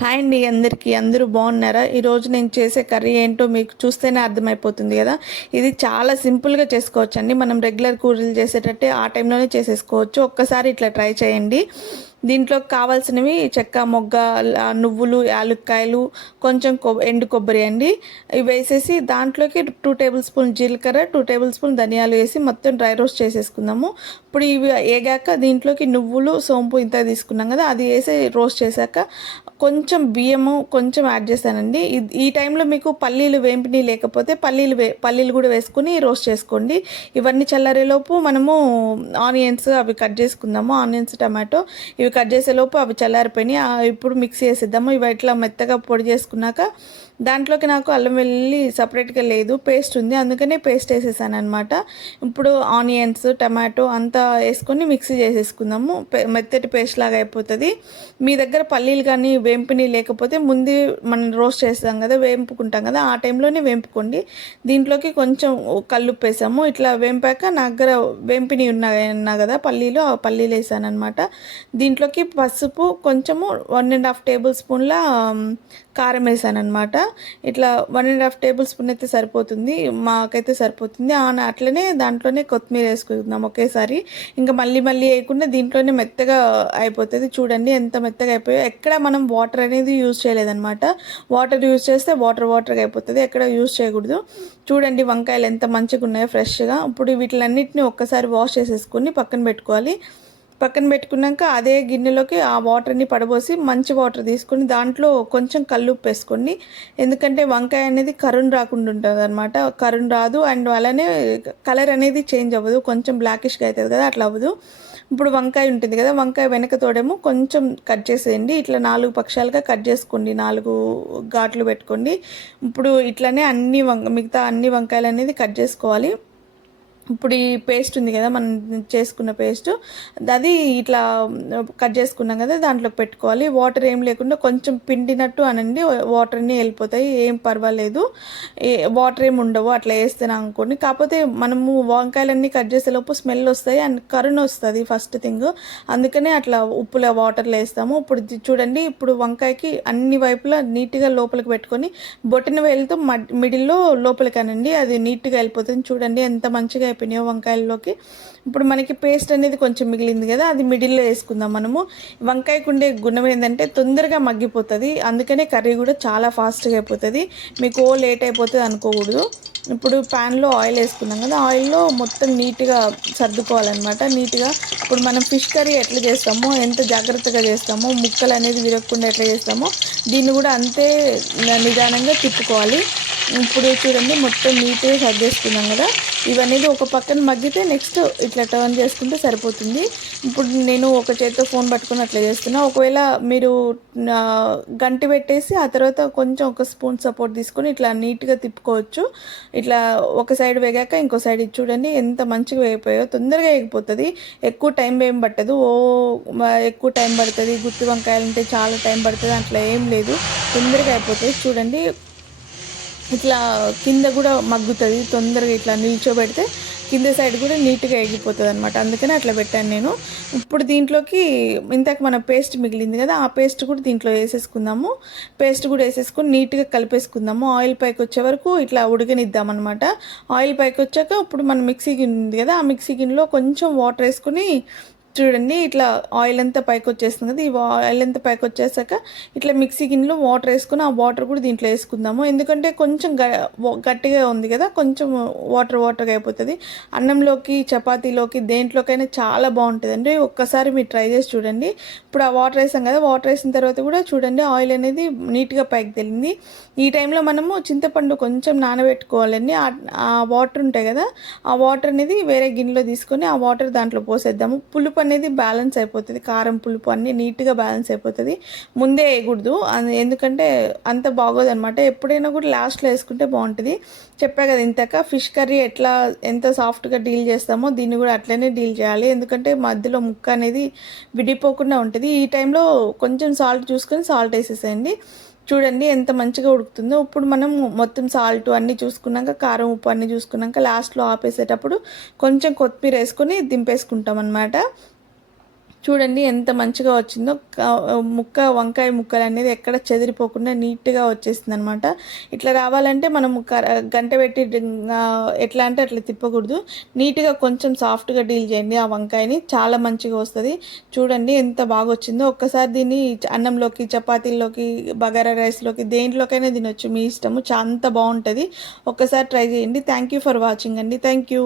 Hi అండి అందరికీ. అందరూ బాగున్నారా? ఈరోజు నేను చేసే కర్రీ ఏంటో మీకు చూస్తేనే అర్థమైపోతుంది కదా. ఇది చాలా సింపుల్గా చేసుకోవచ్చండి. మనం రెగ్యులర్ కూరలు చేసేటట్టే ఆ టైంలోనే చేసేసుకోవచ్చు. ఒక్కసారి ఇట్లా ట్రై చేయండి. దీంట్లోకి కావాల్సినవి చెక్క, మొగ్గ, నువ్వులు, యాలుక్కాయలు, కొంచెం ఎండు కొబ్బరి అండి. ఇవి వేసేసి దాంట్లోకి 2 టేబుల్ స్పూన్ జీలకర్ర, 2 టేబుల్ స్పూన్ ధనియాలు వేసి మొత్తం డ్రై రోస్ట్ చేసేసుకుందాము. ఇప్పుడు ఇవి ఏగాక దీంట్లోకి నువ్వులు, సోంపు ఇంత తీసుకున్నాం కదా, అది వేసి రోస్ట్ చేశాక కొంచెం బియ్యము కొంచెం యాడ్ చేశానండి. ఈ టైంలో మీకు పల్లీలు వేంపిని లేకపోతే పల్లీలు కూడా వేసుకుని రోస్ట్ చేసుకోండి. ఇవన్నీ చల్లారేలోపు మనము ఆనియన్స్ అవి కట్ చేసుకుందాము. ఆనియన్స్, టమాటో ఇవి కట్ చేసేలోపు అవి చల్లారిపోయినాయి. ఇప్పుడు మిక్సీ వేసేద్దాము. ఇవి ఇట్లా మెత్తగా పొడి చేసుకున్నాక దాంట్లోకి నాకు అల్లం వెల్లుల్లి సపరేట్గా లేదు, పేస్ట్ ఉంది, అందుకనే పేస్ట్ వేసేసాను అనమాట. ఇప్పుడు ఆనియన్స్, టమాటో అంతా వేసుకొని మిక్సీ చేసేసుకుందాము. మెత్తటి పేస్ట్ లాగా అయిపోతుంది. మీ దగ్గర పల్లీలు కానీ వేంపిని లేకపోతే ముందు మనం రోస్ట్ చేస్తాం కదా, వేంపుకుంటాం కదా, ఆ టైంలోనే వేంపుకోండి. దీంట్లోకి కొంచెం కల్లుప్పు వేసాము. ఇట్లా వేంపాక నా దగ్గర వేంపిని ఉన్నా కదా పల్లీలు, ఆ పల్లీలు వేసాను అనమాట. దీంట్లోకి పసుపు కొంచెము 1.5 టేబుల్ స్పూన్ల కారం వేసాను అనమాట. ఇట్లా 1.5 టేబుల్ స్పూన్ అయితే సరిపోతుంది, మాకైతే సరిపోతుంది. అట్లనే దాంట్లోనే కొత్తిమీర వేసుకుందాం ఒకేసారి. ఇంకా మళ్ళీ వేయకుండా దీంట్లోనే మెత్తగా అయిపోతుంది. చూడండి ఎంత మెత్తగా అయిపోయాయో. ఎక్కడ మనం వాటర్ అనేది యూజ్ చేయలేదన్నమాట. వాటర్ యూజ్ చేస్తే వాటర్గా అయిపోతుంది, ఎక్కడ యూజ్ చేయకూడదు. చూడండి వంకాయలు ఎంత మంచిగా ఉన్నాయో ఫ్రెష్గా. ఇప్పుడు వీటిలన్నిటిని ఒక్కసారి వాష్ చేసేసుకొని పక్కన పెట్టుకోవాలి. పక్కన పెట్టుకున్నాక అదే గిన్నెలోకి ఆ వాటర్ని పడబోసి మంచి వాటర్ తీసుకొని దాంట్లో కొంచెం కల్లుప్పు వేసుకోండి. ఎందుకంటే వంకాయ అనేది కరుణ్ రాకుండా ఉంటుంది అనమాట. కరుణ్ రాదు, అండ్ అలానే కలర్ అనేది చేంజ్ అవ్వదు, కొంచెం బ్లాకిష్గా అవుతుంది కదా, అట్లా అవ్వదు. ఇప్పుడు వంకాయ ఉంటుంది కదా, వంకాయ వెనక తోడేమో కొంచెం కట్ చేసేయండి. ఇట్లా 4 పక్షాలుగా కట్ చేసుకోండి, 4 ఘాట్లు పెట్టుకోండి. ఇప్పుడు ఇట్లనే మిగతా అన్ని వంకాయలు అనేది కట్ చేసుకోవాలి. ఇప్పుడు ఈ పేస్ట్ ఉంది కదా, మనం చేసుకున్న పేస్ట్, అది ఇట్లా కట్ చేసుకున్నాం కదా దాంట్లోకి పెట్టుకోవాలి. వాటర్ ఏం లేకుండా కొంచెం పిండినట్టు అనండి, వాటర్ అన్నీ వెళ్ళిపోతాయి, ఏం పర్వాలేదు, వాటర్ ఏమి ఉండవు అట్లా వేస్తేనే అనుకోండి. కాకపోతే మనము వంకాయలన్నీ కట్ చేసేలోపు స్మెల్ వస్తాయి అండ్ కరుణ వస్తుంది ఫస్ట్ థింగ్, అందుకనే అట్లా ఉప్పులో వాటర్లో వేస్తాము. ఇప్పుడు చూడండి, ఇప్పుడు వంకాయకి అన్ని వైపులా నీట్గా లోపలికి పెట్టుకొని బొట్టిన వేలుతో మిడిల్లో లోపలికి అనండి, అది నీట్గా వెళ్ళిపోతుంది. చూడండి ఎంత మంచిగా అయిపోయినాయో వంకాయల్లోకి. ఇప్పుడు మనకి పేస్ట్ అనేది కొంచెం మిగిలింది కదా, అది మిడిల్లో వేసుకుందాం మనము. వంకాయకు ఉండే గుణం ఏంటంటే తొందరగా మగ్గిపోతుంది, అందుకనే కర్రీ కూడా చాలా ఫాస్ట్గా అయిపోతుంది. మీకు లేట్ అయిపోతుంది అనుకోకూడదు. ఇప్పుడు ప్యాన్లో ఆయిల్ వేసుకున్నాం కదా, ఆయిల్లో మొత్తం నీట్గా సర్దుకోవాలన్నమాట. నీట్గా ఇప్పుడు మనం ఫిష్ కర్రీ ఎట్లా చేస్తామో, ఎంత జాగ్రత్తగా చేస్తామో, ముక్కలు అనేది విరగకుండా ఎట్లా చేస్తామో దీన్ని కూడా అంతే నిదానంగా తిప్పుకోవాలి. ఇప్పుడు చూడండి మొత్తం నీట్గా సర్దేసుకున్నాం కదా, ఇవనేది ఒక పక్కన మగ్గితే నెక్స్ట్ ఇట్లా టర్న్ చేసుకుంటే సరిపోతుంది. ఇప్పుడు నేను ఒక చేతితో ఫోన్ పట్టుకుని అట్లా చేస్తున్నా. ఒకవేళ మీరు గంటి పెట్టేసి ఆ తర్వాత కొంచెం ఒక స్పూన్ సపోర్ట్ తీసుకొని ఇట్లా నీట్గా తిప్పుకోవచ్చు. ఇట్లా ఒక సైడ్ వేగాక ఇంకో సైడ్ చూడండి ఎంత మంచిగా వేగిపోయాయో. తొందరగా వేగిపోతుంది, ఎక్కువ టైం ఏం పట్టదు. ఎక్కువ టైం పడుతుంది, గుత్తి వంకాయలు అంటే చాలా టైం పడుతుంది, అట్లా ఏం లేదు, తొందరగా అయిపోతుంది. చూడండి ఇట్లా కింద కూడా మగ్గుతుంది తొందరగా. ఇట్లా నిల్చోబెడితే కింద సైడ్ కూడా నీట్గా ఎగిపోతుంది అనమాట, అందుకని అట్లా పెట్టాను నేను. ఇప్పుడు దీంట్లోకి ఇంతక మన పేస్ట్ మిగిలింది కదా, ఆ పేస్ట్ కూడా దీంట్లో వేసేసుకుందాము. పేస్ట్ కూడా వేసేసుకొని నీట్గా కలిపేసుకుందాము. ఆయిల్ పైకి వచ్చే వరకు ఇట్లా ఉడకనిద్దామన్నమాట. ఆయిల్ పైకి వచ్చాక ఇప్పుడు మన మిక్సీ గిన్నె ఉంది కదా, ఆ మిక్సీ గిన్నెలో కొంచెం వాటర్ వేసుకుని చూడండి ఇట్లా ఆయిల్ అంతా పైకి వచ్చేస్తుంది కదా, ఈ ఆయిల్ అంతా పైకి వచ్చేసాక ఇట్లా మిక్సీ గిన్నెలో వాటర్ వేసుకుని ఆ వాటర్ కూడా దీంట్లో వేసుకుందాము. ఎందుకంటే కొంచెం గట్టిగా ఉంది కదా, కొంచెం వాటర్గా అయిపోతుంది. అన్నంలోకి, చపాతీలోకి, దేంట్లోకైనా చాలా బాగుంటుందండి. ఒక్కసారి మీరు ట్రై చేసి చూడండి. ఇప్పుడు ఆ వాటర్ వేసాం కదా, వాటర్ వేసిన తర్వాత కూడా చూడండి ఆయిల్ అనేది నీట్గా పైకి తెలింది. ఈ టైంలో మనము చింతపండు కొంచెం నానబెట్టుకోవాలండి. ఆ వాటర్ ఉంటాయి కదా, ఆ వాటర్ అనేది వేరే గిన్నెలో తీసుకొని ఆ వాటర్ దాంట్లో పోసేద్దాము. పులుపు అనేది బ్యాలెన్స్ అయిపోతుంది, కారం పులుపు అన్నీ నీట్గా బ్యాలెన్స్ అయిపోతుంది. ముందే వేయకూడదు, ఎందుకంటే అంత బాగోదు అనమాట. ఎప్పుడైనా కూడా లాస్ట్లో వేసుకుంటే బాగుంటుంది. చెప్పా కదా ఇంతక ఫిష్ కర్రీ ఎంత సాఫ్ట్గా డీల్ చేస్తామో దీన్ని కూడా అట్లనే డీల్ చేయాలి, ఎందుకంటే మధ్యలో ముక్క అనేది విడిపోకుండా ఉంటుంది. ఈ టైంలో కొంచెం సాల్ట్ చూసుకొని సాల్ట్ వేసేసేయండి. చూడండి ఎంత మంచిగా ఉడుకుతుందో. ఇప్పుడు మనం మొత్తం సాల్ట్ అన్నీ చూసుకున్నాక, కారం ఉప్పు అన్నీ చూసుకున్నాక లాస్ట్లో ఆపేసేటప్పుడు కొంచెం కొత్తిమీర వేసుకొని దింపేసుకుంటాం అన్నమాట. చూడండి ఎంత మంచిగా వచ్చిందో. వంకాయ ముక్కలు అనేది ఎక్కడ చెదిరిపోకుండా నీట్గా వచ్చేసింది అనమాట. ఇట్లా రావాలంటే మనం గంట పెట్టి ఎట్లా అంటే అట్లా తిప్పకూడదు. నీట్గా కొంచెం సాఫ్ట్గా డీల్ చేయండి ఆ వంకాయని, చాలా మంచిగా వస్తుంది. చూడండి ఎంత బాగా వచ్చిందో. ఒక్కసారి దీన్ని అన్నంలోకి, చపాతీల్లోకి, బగారా రైస్లోకి, దేంట్లోకైనా తినొచ్చు, మీ ఇష్టము. అంత బాగుంటుంది. ఒక్కసారి ట్రై చేయండి. థ్యాంక్ యూ ఫర్ వాచింగ్ అండి. Thank you.